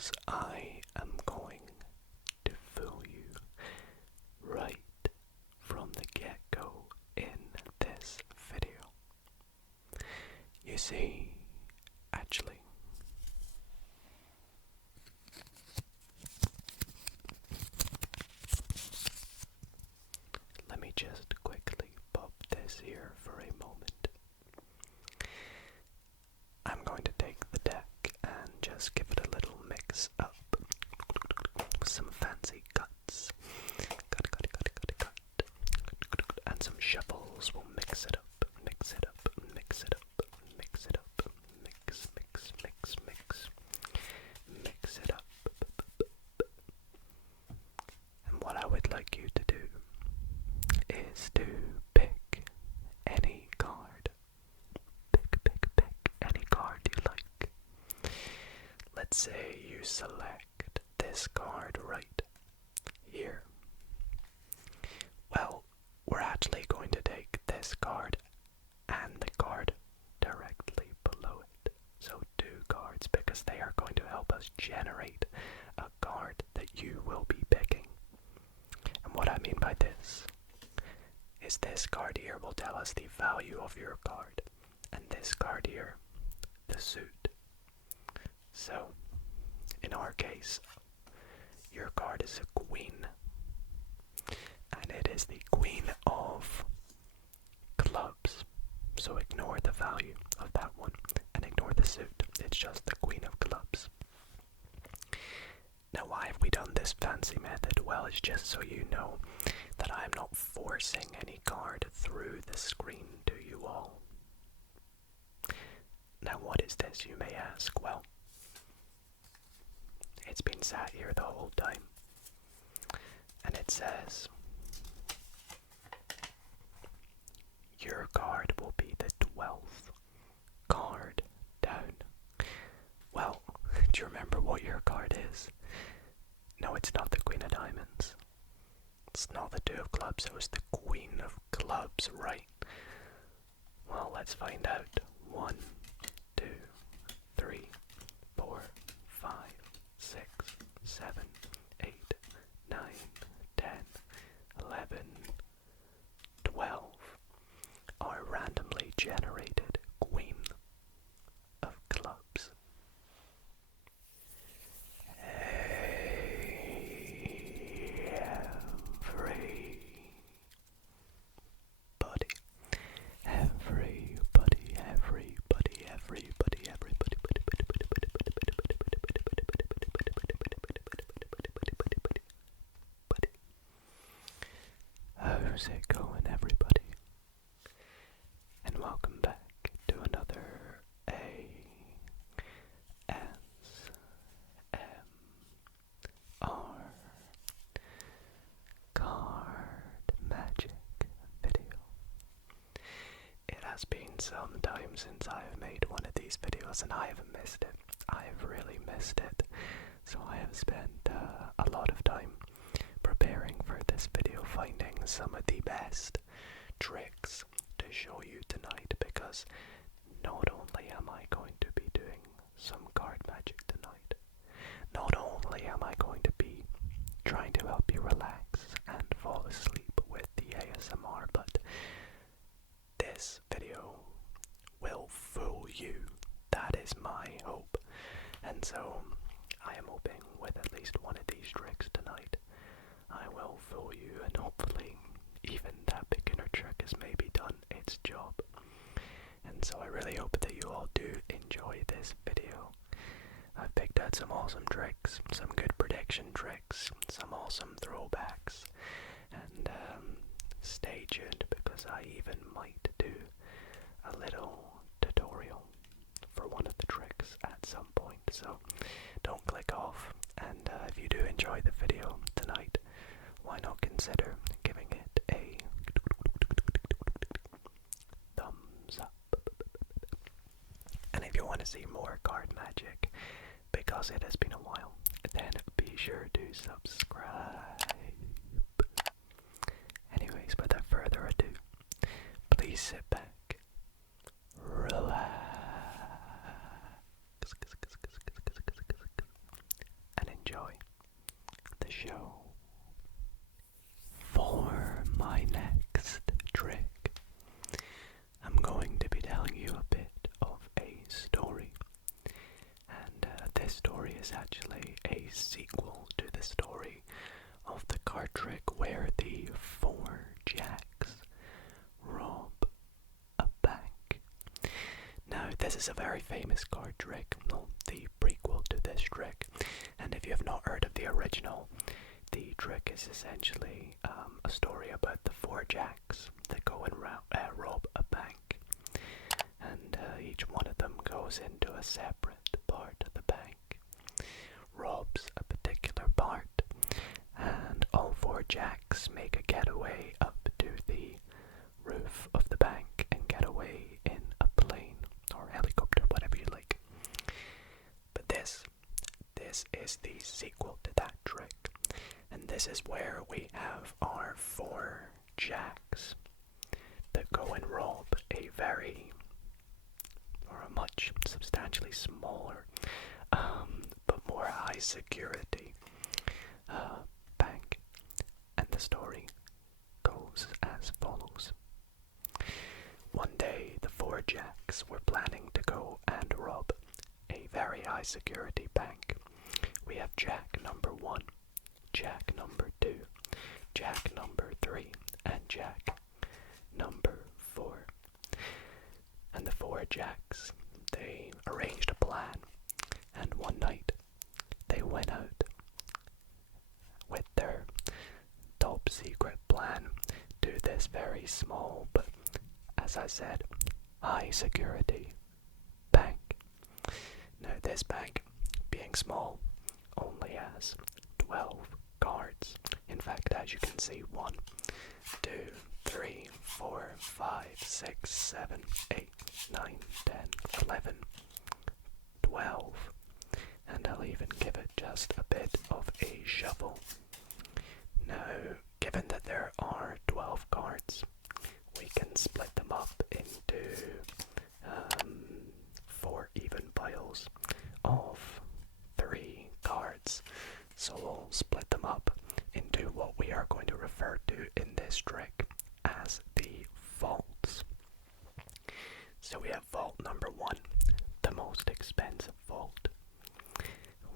because I am going to fool you right from the get-go in this video. You see, actually, let me just quickly pop this here for a moment. I'm going to take the deck and just give it a little mix up with some fancy cuts. Cut. And some shuffles. We'll mix it up, mix it up, mix it up, mix it up, mix it up. And what I would like you to do is to pick any card. Pick any card you like. Let's say you select this card right here. Well, we're actually going to take this card and the card directly below it. So 2 cards, because they are going to help us generate a card that you will be picking. And what I mean by this is this card here will tell us the value of your card, and this card here, the suit. So, in our case, your card is a queen, and it is the queen of clubs. So ignore the value of that one, and ignore the suit. It's just the queen of clubs. Now, why have we done this fancy method? Well, it's just so you know that I'm not forcing any card through the screen to you all. Now, what is this, you may ask? Well, it's been sat here the whole time, and it says, your card will be the 12th card down. Well, do you remember what your card is? No, it's not the Queen of Diamonds. It's not the 2 of Clubs, it was the Queen of Clubs, right? Well, let's find out. 1, 2, 3, 4, 5, 6, 7, 8, 9, 10, 11, 12. Our randomly generated Queen of Clubs. How's it going, everybody? And welcome back to another ASMR card magic video. It has been some time since I have made one of these videos, and I have missed it. I have really missed it. So I have spent a lot of time preparing for this video, finding some of the best tricks to show you tonight, because not only am I going to be doing some card magic tonight, not only am I going to be trying to help you relax and fall asleep with the ASMR, but this video will fool you. That is my hope. And so I am hoping with at least one of these tricks tonight, I will fool you, and hopefully even that beginner trick has maybe done its job. And so I really hope that you all do enjoy this video. I've picked out some awesome tricks, some good prediction tricks, some awesome throwbacks, and stay tuned, because I even might do a little tutorial for one of the tricks at some point. So don't click off, and if you do enjoy the video tonight, why not consider giving it a thumbs up. And if you want to see more card magic, because it has been a while, then be sure to subscribe. Anyways, without further ado, please sit back, relax, enjoy the show. For my next trick, I'm going to be telling you a bit of a story. And this story is actually a sequel to the story of the card trick where the 4 jacks rob a bank. Now, this is a very famous card trick, well, the prequel to this trick. And if you have not heard of the original, the trick is essentially a story about the 4 jacks that go and rob a bank. And each one of them goes into a separate part of the bank, robs a particular part, and all 4 jacks make a getaway up to the roof of the bank and get away in a plane or helicopter, whatever you like. But this is the sequel to that trick, and this is where we have our 4 jacks that go and rob a much substantially smaller but more high security bank. And the story goes as follows. One day the 4 jacks were planning to go and rob a very high security bank. We have jack number 1, jack number 2, jack number 3, and jack number 4. And the 4 jacks, they arranged a plan, and one night they went out with their top secret plan to this very small but, as I said, high security bank. Now, this bank, being small, only has 12 cards. In fact, as you can see, 1, 2, 3, 4, 5, 6, 7, 8, 9, 10, 11, 12. And I'll even give it just a bit of a shuffle. Now, given that there are 12 cards, we can split them up into 4 even piles of 3 cards. So we'll split them up into what we are going to refer to in this trick as the vaults. So we have vault number 1, the most expensive vault.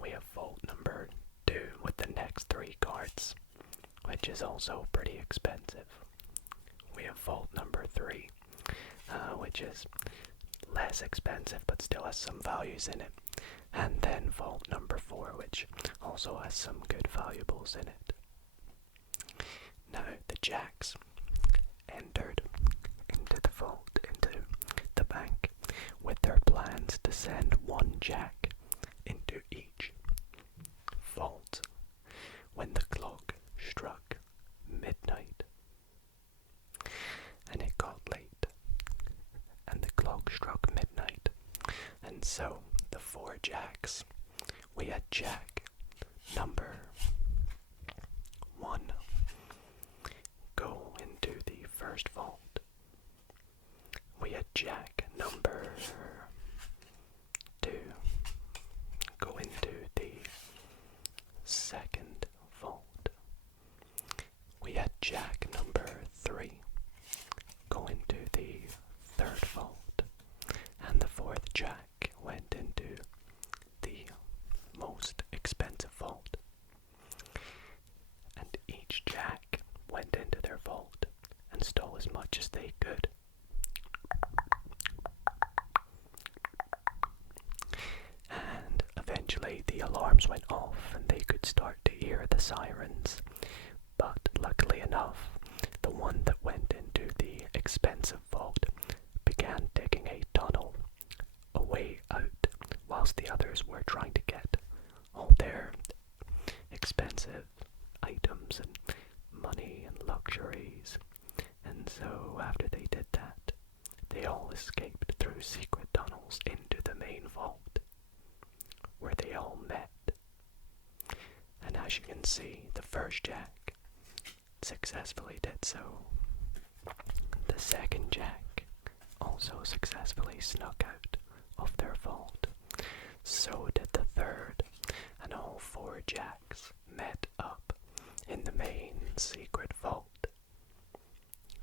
We have vault number 2 with the next 3 cards, which is also pretty expensive. We have vault number 3, which is less expensive but still has some values in it. And then vault number 4, which also has some good valuables in it. Now, the jacks entered into the vault, into the bank, with their plans to send 1 jack into each vault when the clock struck midnight. And it got late, and the clock struck midnight, and so the 4 jacks, we had jack number 1 go into the first vault. We had jack number 2 go into the second vault. We had jack number 3 go into the third vault, and the 4th jack went into the most expensive vault. And each jack went into their vault and stole as much as they could. And eventually the alarms went off and they could start to hear the sirens. But luckily enough, the one that went into the expensive vault began digging a tunnel a way out, whilst the others were trying to get all their expensive items and money and luxuries. And so after they did that, they all escaped through secret tunnels into the main vault, where they all met. And as you can see, the first jack successfully did so. The second jack also successfully snuck out of their vault. So did the third, and all 4 jacks met up in the main secret vault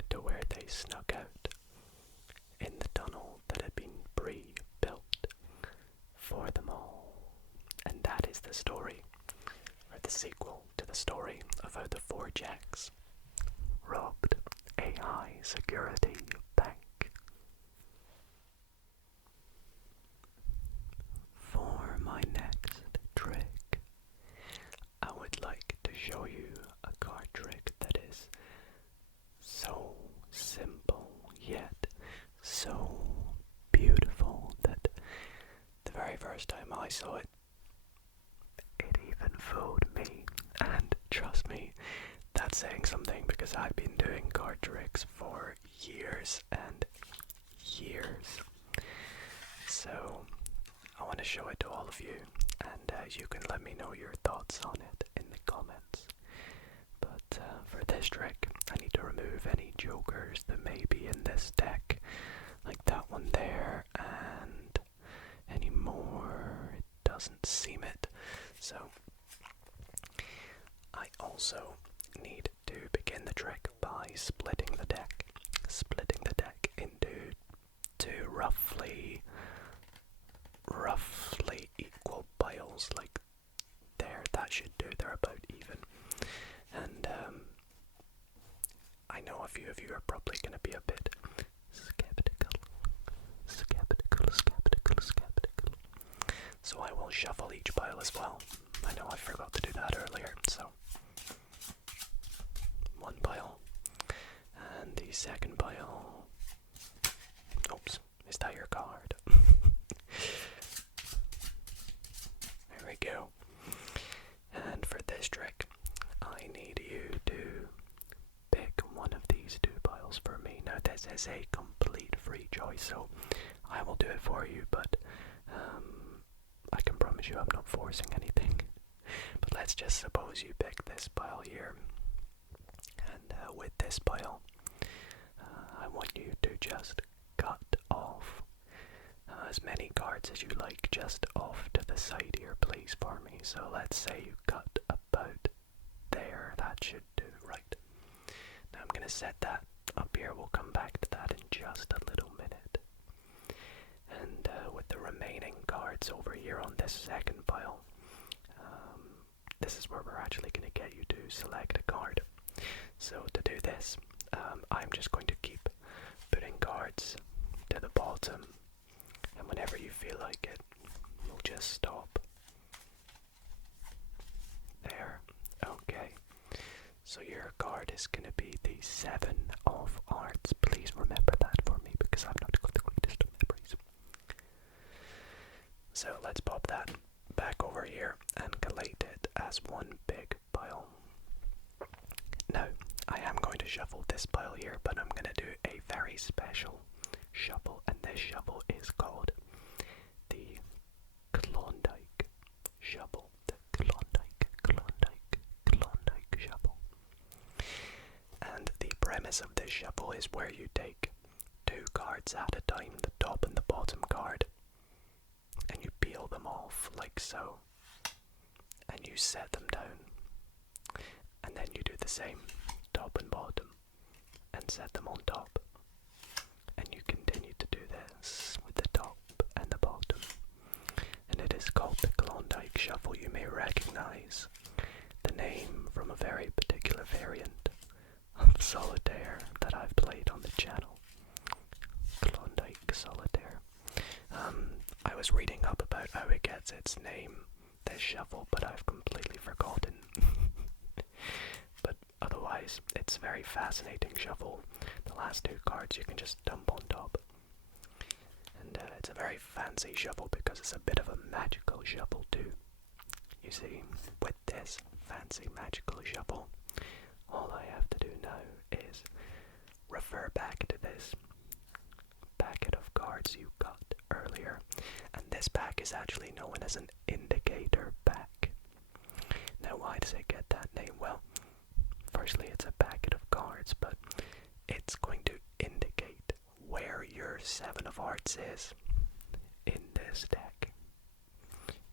to where they snuck out in the tunnel that had been pre-built for them all. And that is the story, or the sequel to the story of how the four jacks robbed a high security bank. For my next trick, I would like to show you a card trick that is so simple yet so beautiful that the very first time I saw it, it even fooled me. And trust me, that's saying something, because I've been doing card tricks for years and years. So I want to show it to all of you, and you can let me know your thoughts on it in the comments. But for this trick, I need to remove any jokers that may be in this deck, like that one there, and any more. It doesn't seem it. So I also need to begin the trick by splitting the deck into two roughly equal piles, like there. That should do. They're about even. And I know a few of you are probably going to be a bit skeptical. So I will shuffle each pile as well. I know I forgot to do that earlier, so one pile, and the second pile. Oops, is that your card? There we go. And for this trick, I need you to pick one of these two piles for me. Now this is a complete free choice, so I will do it for you, but I can promise you I'm not forcing anything. But let's just suppose you pick this pile here, and with this pile, I want you to just cut off as many cards as you like, just off to the side here, please, for me. So let's say you cut about there. That should do, right? Now I'm going to set that up here. We'll come back to that in just a little minute. And with the remaining cards over here on this second pile, this is where we're actually going to get you to select a card. So to do this, I'm just going to keep putting cards to the bottom, and whenever you feel like it, you'll just stop. There. Okay. So your card is going to be the 7 of Hearts. Please remember that for me, because I've not got the greatest of memories. So let's pop that back over here and collate it as one big pile. Now, I am going to shuffle this pile here, but I'm going to do a very special shuffle, and this shuffle is called the Klondike Shuffle. The Klondike Shuffle. And the premise of this shuffle is where you take 2 cards at a time, the top and the bottom card, and you peel them off like so, and you set them down, and then you do the same, top and bottom, and set them on top, and you continue to do this with the top and the bottom, and it is called the Klondike Shuffle. You may recognize the name from a very particular variant of solitaire that I've played on the channel, Klondike Solitaire. I was reading up about how it gets its name, this shuffle, but I've completely forgotten. But otherwise, it's a very fascinating shuffle. The last 2 cards you can just dump on top. And it's a very fancy shuffle because it's a bit of a magical shuffle too. You see, with this fancy magical shuffle, all I have to do now is refer back to this packet of cards you got earlier, and this pack is actually known as an indicator pack. Now, why does it get that name? Well, firstly, it's a packet of cards, but it's going to indicate where your 7 of Hearts is in this deck.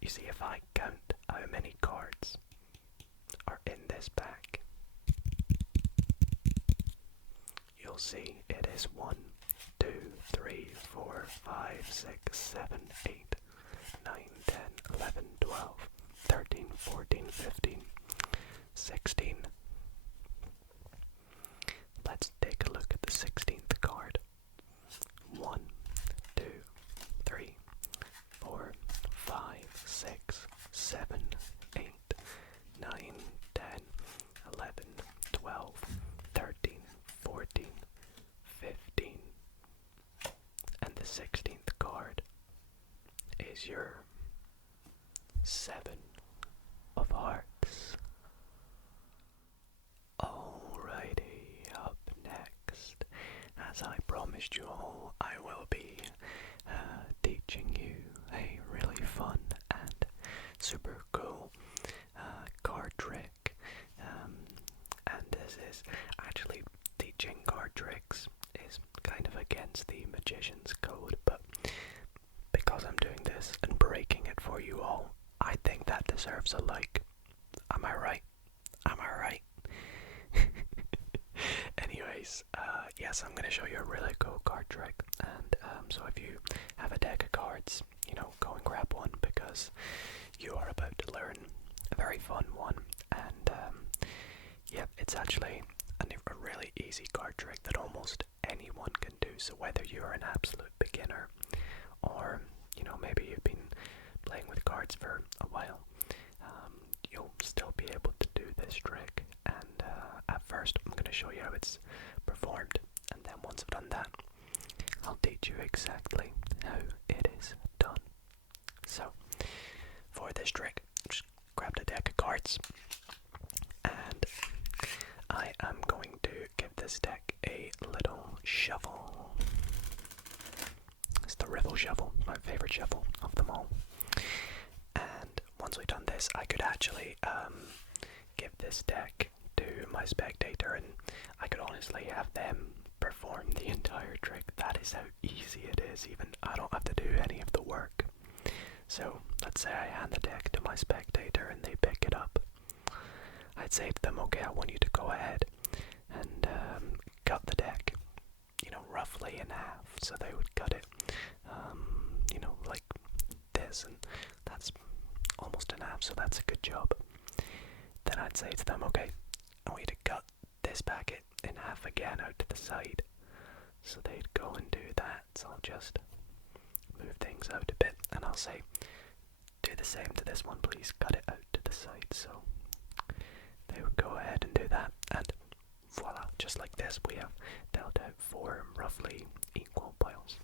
You see, if I count how many cards are in this pack. You'll see it is 1, 2, 3, 4, 5, 6, 7, 8, 9, 10, 11, 12, 13, 14, 15, 16. Let's take a look at the 16th card. 1, 2, 3, 4, 5, 6, 7, 8, 9, 10, 11, 12, 13, 14, 15. And the 16th card is your 7 of Hearts. Alrighty, up next, as I promised you all, I will be teaching you a really fun and super cool card trick. And this is actually, teaching card tricks is kind of against the magician's code, but because I'm doing this and breaking it for you all, I think that deserves a like. Am I right? Am I right? Anyways, yes, I'm going to show you a really cool card trick, and so if you have a deck of cards, go and grab one, because you are about to learn a very fun one, and yeah, it's actually a really easy card trick that almost anyone can do. So whether you're an absolute beginner, or maybe you've been playing with cards for a while, you'll still be able to do this trick. And at first I'm going to show you how it's performed, and then once I've done that, I'll teach you exactly how it is done. So for this trick, just grab the deck of cards, and I am going to give this deck a little shuffle. It's the Riffle Shuffle, my favorite shuffle of them all. And once we've done this, I could actually give this deck to my spectator, and I could honestly have them perform the entire trick. That is how easy it is. Even I don't have to do any of the work. So let's say I hand the deck to my spectator and they pick it up. I'd say to them, okay, I want you to go ahead and cut the deck, roughly in half. So they would cut it, like this, and that's almost in half, so that's a good job. Then I'd say to them, okay, I want you to cut this packet in half again out to the side. So they'd go and do that. So I'll just move things out a bit, and I'll say, do the same to this one, please, cut it out to the side. So they would go ahead and do that, and voila, just like this, we have dealt out 4 roughly equal piles.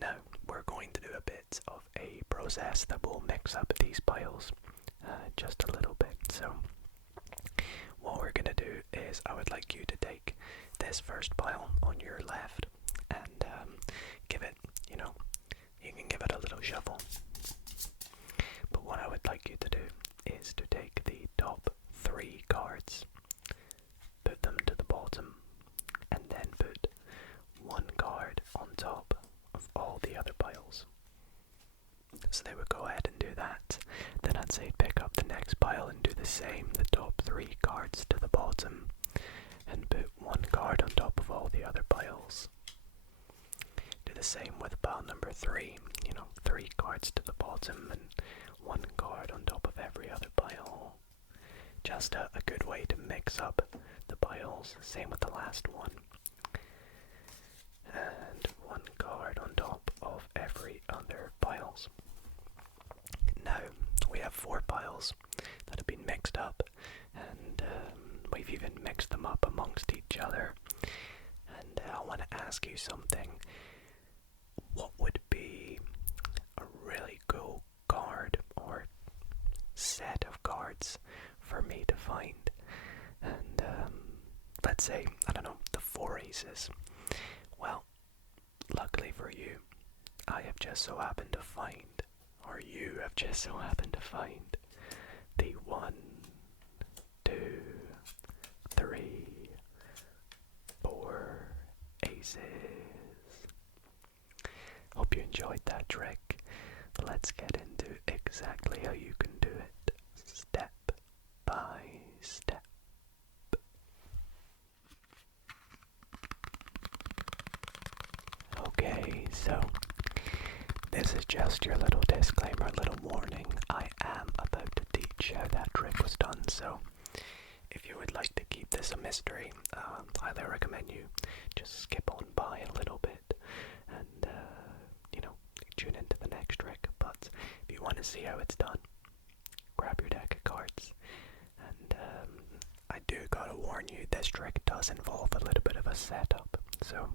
Now, we're going to do a bit of a process that will mix up these piles just a little bit. So, what we're going to do is, I would like you to take this first pile on your left and give it, you can give it a little shuffle. But what I would like you to do is to take the top 3 cards, put them to the bottom, and then put 1 card on top of all the other piles. So they would go ahead and do that. Then I'd say pick up the next pile and do the same, the top 3 cards to the bottom, and put 1 card on top of all the other piles. Do the same with pile number 3, 3 cards to the bottom and 1 card on top of every other pile. Just a good way to mix up the piles. Same with the last one. And 1 card on top of every other piles. Now, we have 4 piles that have been mixed up, and we've even mixed them up amongst each other. And I want to ask you something. What would be a really cool card or set of cards for me to find? And let's say, I don't know, the 4 aces. Well, luckily for you, I have just so happened to find, or you have just so happened to find, the 1, 2, 3, 4 aces. Hope you enjoyed that trick. Let's get into exactly how you can do which how that trick was done. So if you would like to keep this a mystery, highly recommend you just skip on by a little bit and tune into the next trick. But if you want to see how it's done, grab your deck of cards. And I do gotta warn you, this trick does involve a little bit of a setup. So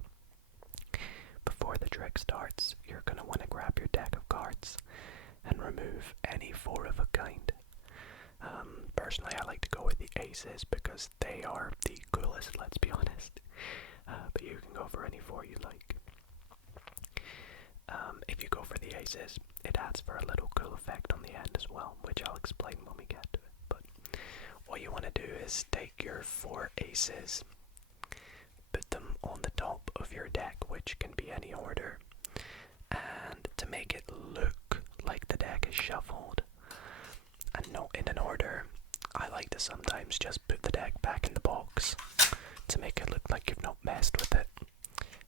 before the trick starts, you're gonna want to grab your deck of cards and remove any four of a kind. Personally, I like to go with the aces because they are the coolest, let's be honest. But you can go for any four you like. If you go for the aces, it adds for a little cool effect on the end as well, which I'll explain when we get to it. But what you want to do is take your four aces, put them on the top of your deck, which can be any order, and to make it look like the deck is shuffled and not in an order, I like to sometimes just put the deck back in the box to make it look like you've not messed with it.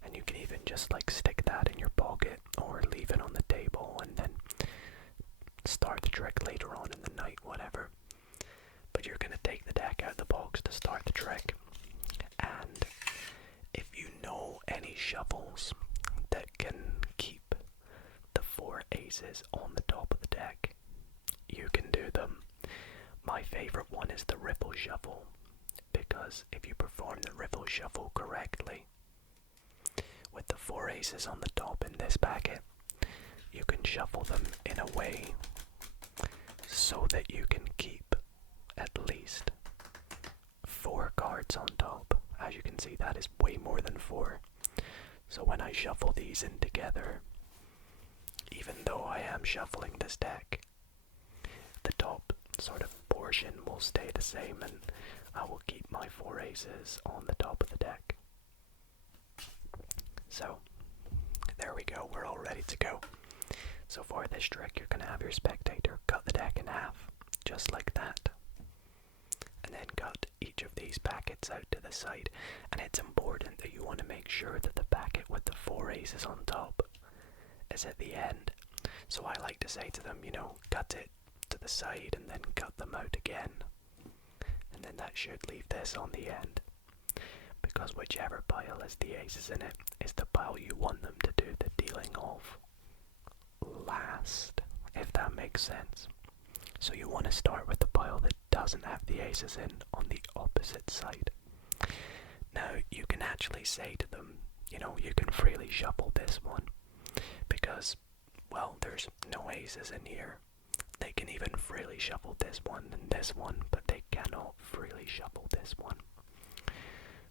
And you can even just like stick that in your pocket or leave it on the table and then start the trick later on in the night, whatever. But you're going to take the deck out of the box to start the trick. And if you know any shuffles that can keep the four aces on the top of the deck, you can do them. My favorite one is the riffle shuffle, because if you perform the riffle shuffle correctly, with the four aces on the top in this packet, you can shuffle them in a way so that you can keep at least four cards on top. As you can see, that is way more than four. So when I shuffle these in together, even though I am shuffling this deck, the top sort of portion will stay the same and I will keep my four aces on the top of the deck. So there we go, we're all ready to go. So for this trick, you're going to have your spectator cut the deck in half, just like that. And then cut each of these packets out to the side. And it's important that you want to make sure that the packet with the four aces on top is at the end. So I like to say to them, cut it to the side and then cut them out again. And then that should leave this on the end. Because whichever pile has the aces in it is the pile you want them to do the dealing of last, if that makes sense. So you want to start with the pile that doesn't have the aces in on the opposite side. Now you can actually say to them, you can freely shuffle this one because, well, there's no aces in here. They can even freely shuffle this one and this one, but they cannot freely shuffle this one.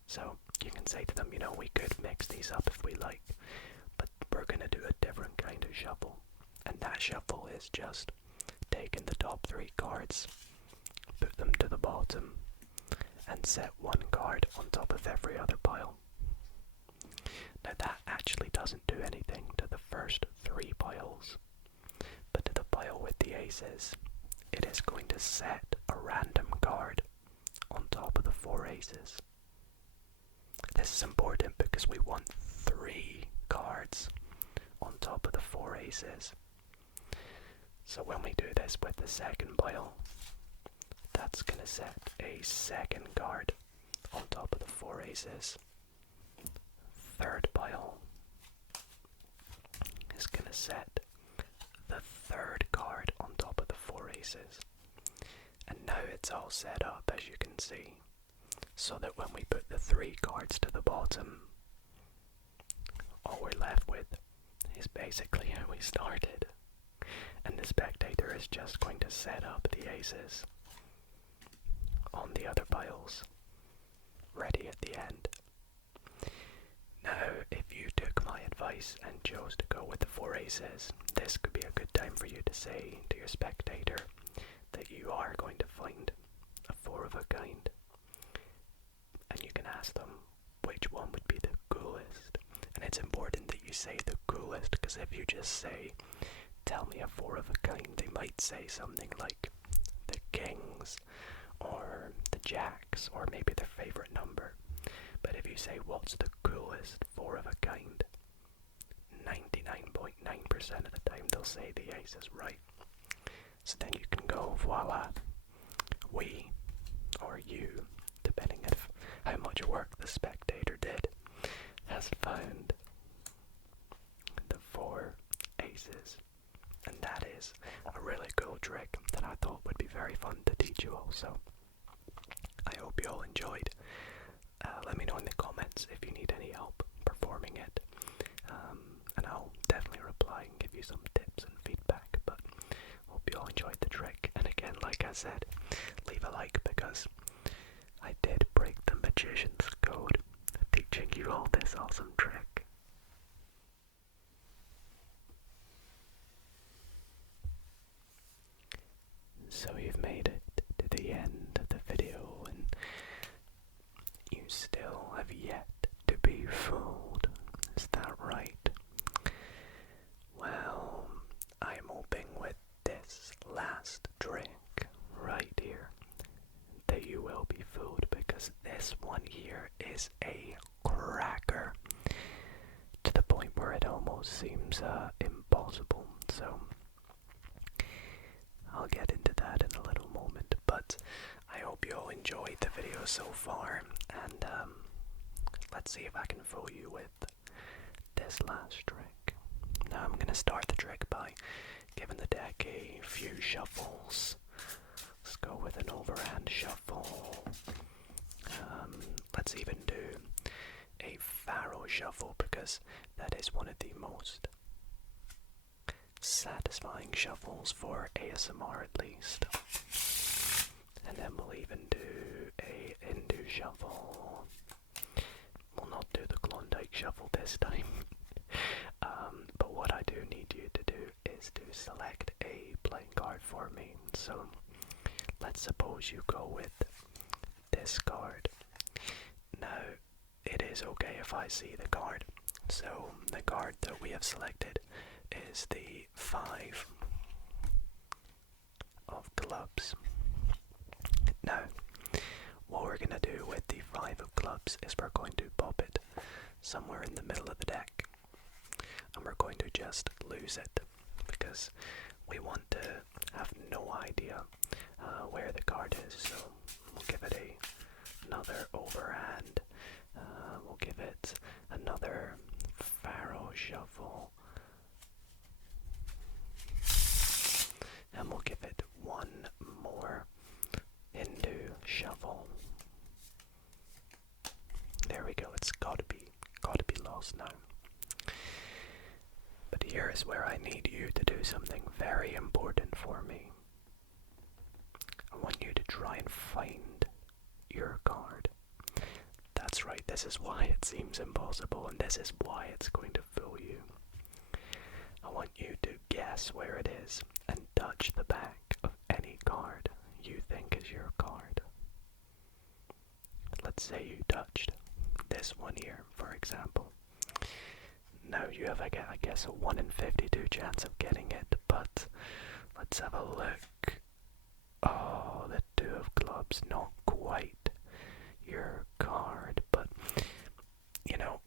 So you can say to them, we could mix these up if we like, but we're going to do a different kind of shuffle. And that shuffle is just taking the top three cards, put them to the bottom, and set one card on top of every other pile. Now that actually doesn't do anything to the first three piles, but to the pile with the aces, it is going to set a random card on top of the four aces. This is important because we want three cards on top of the four aces. So when we do this with the second pile, that's going to set a second card on top of the four aces. Third pile is going to set the third card on top of the four aces. And now it's all set up, as you can see, so that when we put the three cards to the bottom, all we're left with is basically how we started. And the spectator is just going to set up the aces on the other piles, ready at the end. Now, if you took my advice and chose to go with the four aces, this could be a good time for you to say to your spectator that you are going to find a four of a kind. And you can ask them which one would be the coolest. And it's important that you say the coolest, because if you just say, tell me a four of a kind, they might say something like the kings or the jacks or maybe their favorite number. But if you say what's the coolest four of a kind, 99.9% of the time they'll say the ace is right. So then you can go, voila, we, or you, depending on how much work the spectator did, has found the 4 aces. And that is a really cool trick that I thought would be very fun to teach you all. So I hope you all enjoyed. Let me know in the comments if you need any help performing it. And I'll definitely reply and give you some tips and feedback. But hope you all enjoyed the trick. And again, like I said, leave a like because I did break the magician's code teaching you all this awesome trick. So you've made it to the end of the video and you still have yet to be fooled. Is that right? Well, I'm hoping with this last trick right here that you will be fooled, because this one here is a cracker to the point where it almost seems impossible. So I'll get into that in a little moment, but I hope you all enjoyed the video so far, and let's see if I can fool you with this last trick. Now I'm going to start the trick by giving the deck a few shuffles. Let's go with an overhand shuffle. Let's even do a faro shuffle, because that is one of the most satisfying shuffles for ASMR at least. And then we'll even do a Hindu shuffle. We'll not do the Klondike Shuffle this time. But what I do need you to do is to select a playing card for me. So let's suppose you go with this card. Now, it is okay if I see the card. So the card that we have selected is the 5 of clubs. Now, what we're going to do with the 5 of clubs is we're going to pop it somewhere in the middle of the deck. And we're going to just lose it, because we want to have no idea where the card is. So we'll give it another overhand. We'll give it another faro shuffle. And we'll give it one more Hindu shuffle. There we go. It's gotta be lost now. But here is where I need you to do something very important for me. I want you to try and find your card. That's right, this is why it seems impossible, and this is why it's going to fool you. I want you to guess where it is and touch the back of any card you think is your card. Let's say you touched this one here, for example. Now you have, I guess, a 1 in 52 chance of getting it, but let's have a look. Oh, the 2 of clubs, not quite your card, but you know,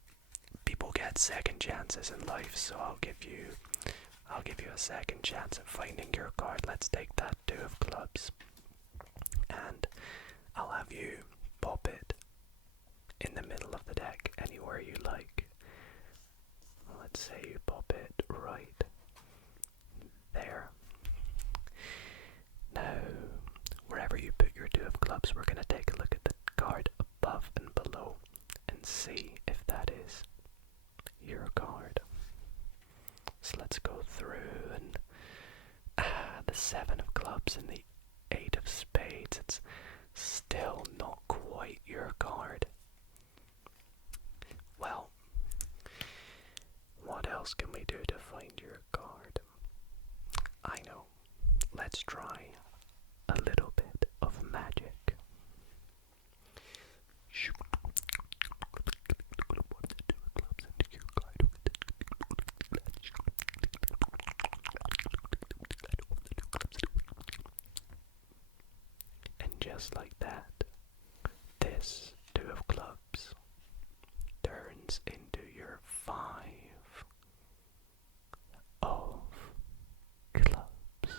people get second chances in life, so I'll give you a second chance of finding your card. Let's take that 2 of clubs, and I'll have you pop it in the middle of the deck, anywhere you like. Let's say you pop it right there. Now, wherever you put your 2 of clubs, we're going to take a look at the card above and below and see if that is your card. So let's go through, and the 7 of clubs and the 8 of spades. It's still not quite your card. Well, what else can we do to find your card? I know. Let's try a little bit of magic. And just like that, this 2 of clubs turns into your 5 of clubs.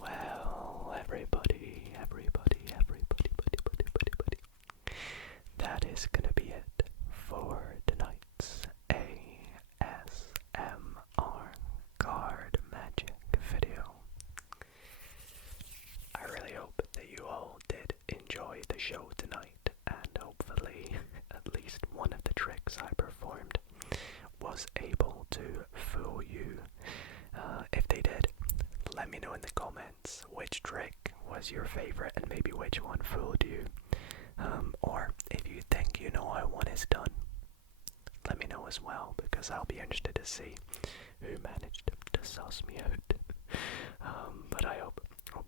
Well, show tonight, and hopefully at least one of the tricks I performed was able to fool you. If they did, let me know in the comments which trick was your favorite and maybe which one fooled you. Or if you think you know how one is done, let me know as well, because I'll be interested to see who managed to suss me out. But I hope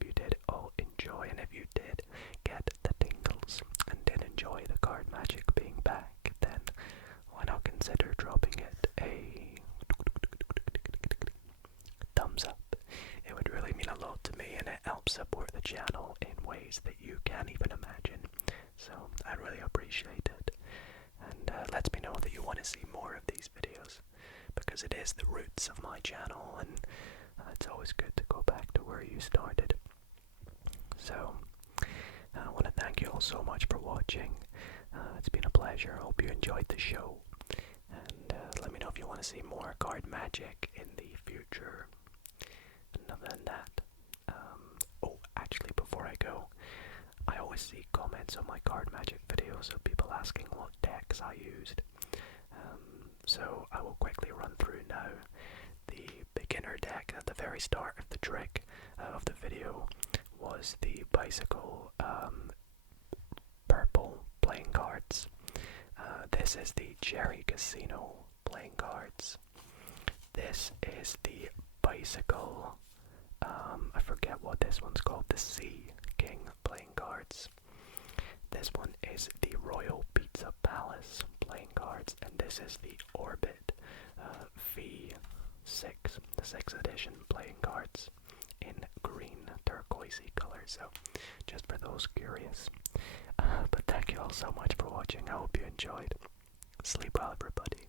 you did all enjoy, and if you did get the tingles and did enjoy the card magic being back, then why not consider dropping it a thumbs up. It would really mean a lot to me, and it helps support the channel in ways that you can't even imagine. So I'd really appreciate it. And let me know that you want to see more of these videos, because it is the roots of my channel, and it's always good to go back to where you started. So I want to thank you all so much for watching. It's been a pleasure. I hope you enjoyed the show, and let me know if you want to see more card magic in the future. And other than that, actually, before I go, I always see comments on my card magic videos of people asking what decks I used. So I will quickly run through now. The beginner deck at the very start of the trick of the video was the bicycle purple playing cards. This is the Cherry Casino playing cards. This is the bicycle, I forget what this one's called, the Sea King playing cards. This one is the Royal Pizza Palace playing cards, and this is the Orbit V6, the 6th edition playing cards in green turquoisey color, so just for those curious. But thank you all so much for watching. I hope you enjoyed. Sleep well, everybody.